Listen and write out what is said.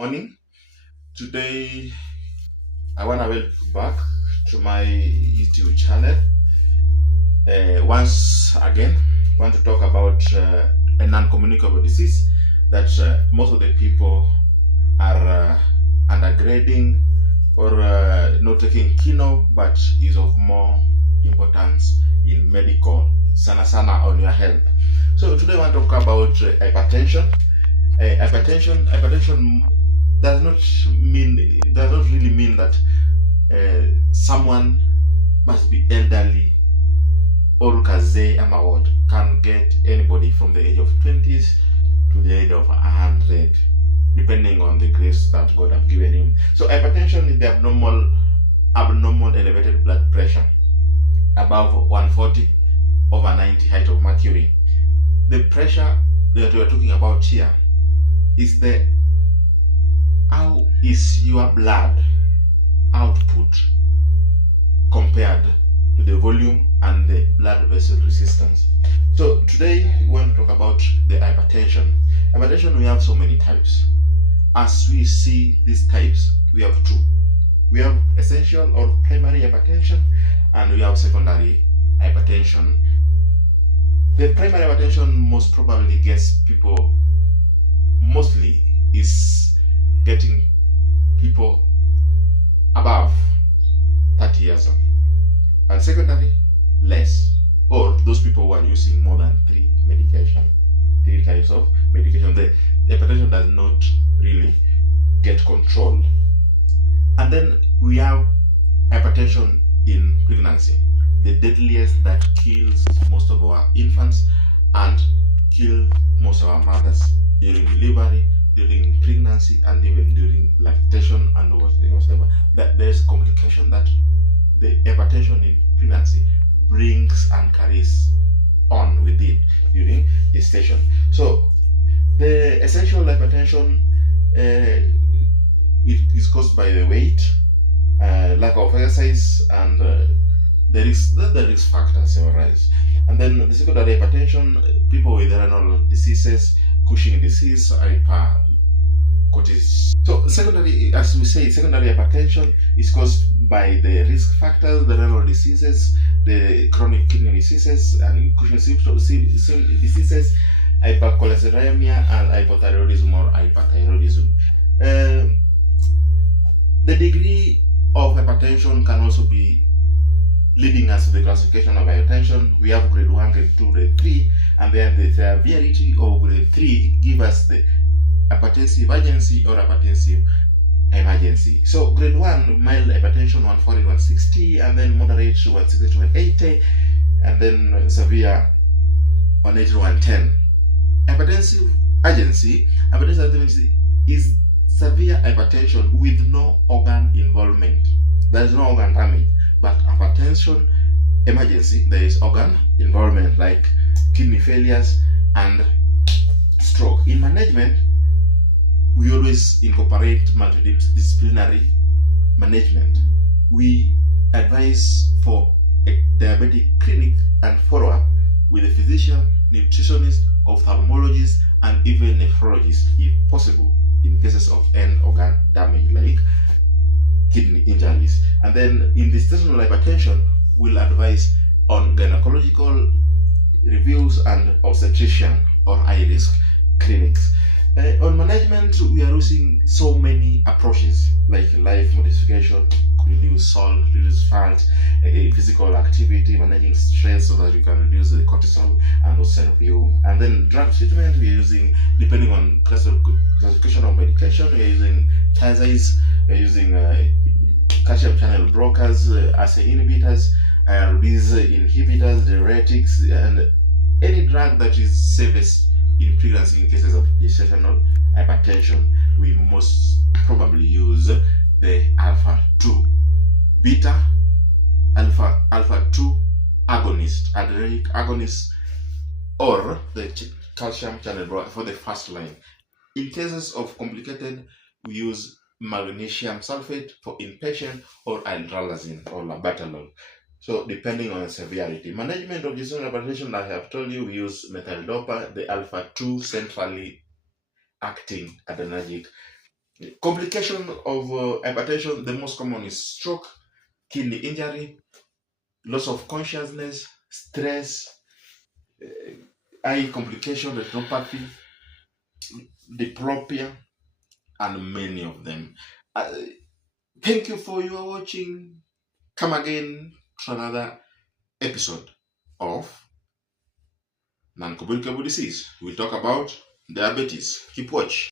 morning. Today, I want to welcome you back to my YouTube channel. Once again, I want to talk about a non-communicable disease that most of the people are undergrading or not taking keen of, but is of more importance in medical, sana on your health. So today I want to talk about hypertension. Hypertension does not really mean that someone must be elderly or kazee ama what can get anybody from the age of 20s to the age of 100, depending on the grace that God have given him. So hypertension is the abnormal elevated blood pressure above 140 over 90 height of mercury. The pressure that we are talking about here is how is your blood output compared to the volume and the blood vessel resistance. So today we want to talk about the hypertension. Hypertension, we have so many types. As we see these types, we have two. We have essential or primary hypertension, and we have secondary hypertension. The primary hypertension most probably gets people, mostly is getting people above 30 years old, and secondary less, or those people who are using more than three types of medication. The hypertension does not really get controlled. And then we have hypertension in pregnancy, the deadliest, that kills most of our infants and kill most of our mothers during delivery, during pregnancy, and even during lactation and whatever. That there's complication that the hypertension in pregnancy brings and carries on with it during gestation. So the essential hypertension it is caused by the weight, lack of exercise, and the risk factors arise. And then the secondary hypertension, people with renal diseases, Cushing disease, hypercortisolism. So secondary, as we say, secondary hypertension is caused by the risk factors, the renal diseases, the chronic kidney diseases, and Cushing diseases, hypercholesterolemia, and hypothyroidism or hyperthyroidism. The degree of hypertension can also be leading us to the classification of hypertension. We have grade 1, grade 2, grade 3, and then the severity of grade 3 give us the hypertensive urgency or hypertensive emergency. So grade 1, mild hypertension, 140 to 160, and then moderate 160 to 180, and then severe 180 to 110. Hypertensive urgency is severe hypertension with no organ involvement. There is no organ damage, but hypertension emergency, there is organ involvement like kidney failures and stroke. In management, we always incorporate multidisciplinary management. We advise for a diabetic clinic and follow-up with a physician, nutritionist, ophthalmologist, and even nephrologist if possible in cases of end organ damage like kidney injuries. And then in gestational hypertension, we'll advise on gynecological reviews and obstetrician or high risk clinics. On management, we are using so many approaches like life modification, reduce salt, reduce fat, physical activity, managing stress so that you can reduce the cortisol and those sort of you. And then drug treatment, we are using, depending on classification of medication, we are using thiazides, we are using calcium channel blockers, ACE inhibitors, these inhibitors, diuretics, and any drug that is safest in pregnancy. In cases of gestational hypertension, we most probably use the alpha 2 agonist, adrenergic agonist, or the calcium channel blocker for the first line. In cases of complicated, we use magnesium sulfate for inpatient, or hydralazine or labetalol. So depending on severity. Management of gestational hypertension, I have told you, we use methyl dopa, the alpha 2 centrally acting adrenergic Complication of hypertension, the most common is stroke, kidney injury, loss of consciousness, stress, eye complication, retinopathy, diplopia, and many of them. Uh, Thank you for your watching. Come again to another episode of non-communicable disease. We talk about diabetes. Keep watch.